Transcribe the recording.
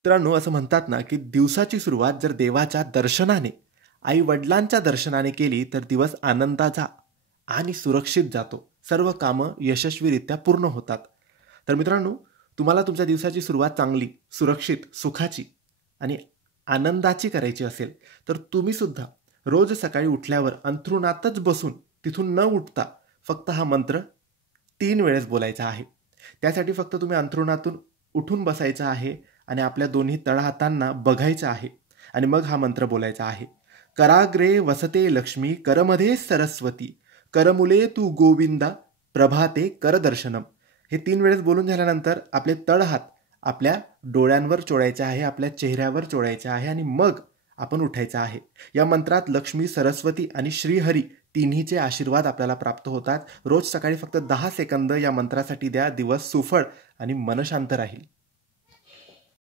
मित्रांनो, असं म्हणतात ना, की दिवसाची सुरुवात जर देवाच्या दर्शनाने, आई-वडिलांच्या दर्शनाने केली, तर दिवस आनंदाचा आणि सुरक्षित जातो. सर्व कामं यशस्वीरित्या पूर्ण होतात. तर मित्रांनो, तुम्हाला तुमच्या दिवसाची सुरुवात चांगली, सुरक्षित, सुखाची आणि आनंदाची करायची असेल, तर तुम्ही सुद्धा रोज सकाळी उठल्यावर अंथरुणातच बसून, तिथून न उठता फक्त हा मंत्र 3 वेळेस बोलायचा आहे. त्यासाठी फक्त तुम्ही अंथरुणातून उठून बसायचं आहे आणि आपल्या दोन्ही तळहातांना बघायचं आहे आणि मग हा मंत्र बोलायचा आहे. कराग्रे वसते लक्ष्मी, करमध्ये सरस्वती, करमुले तू गोविंदा, प्रभाते करदर्शनम. हे 3 वेळेस बोलून झाल्यानंतर आपले तळहात आपल्या डोळ्यांवर चोळायचे आहे, आपल्या चेहऱ्यावर चोळायचे आहे आणि मग आपण उठायचं आहे. या मंत्रात लक्ष्मी, सरस्वती आणि श्रीहरी तिन्हीचे आशीर्वाद आपल्याला प्राप्त होतात. रोज सकाळी फक्त 10 सेकंद या मंत्रासाठी द्या. दिवस सुफळ आणि मनशांत राहील.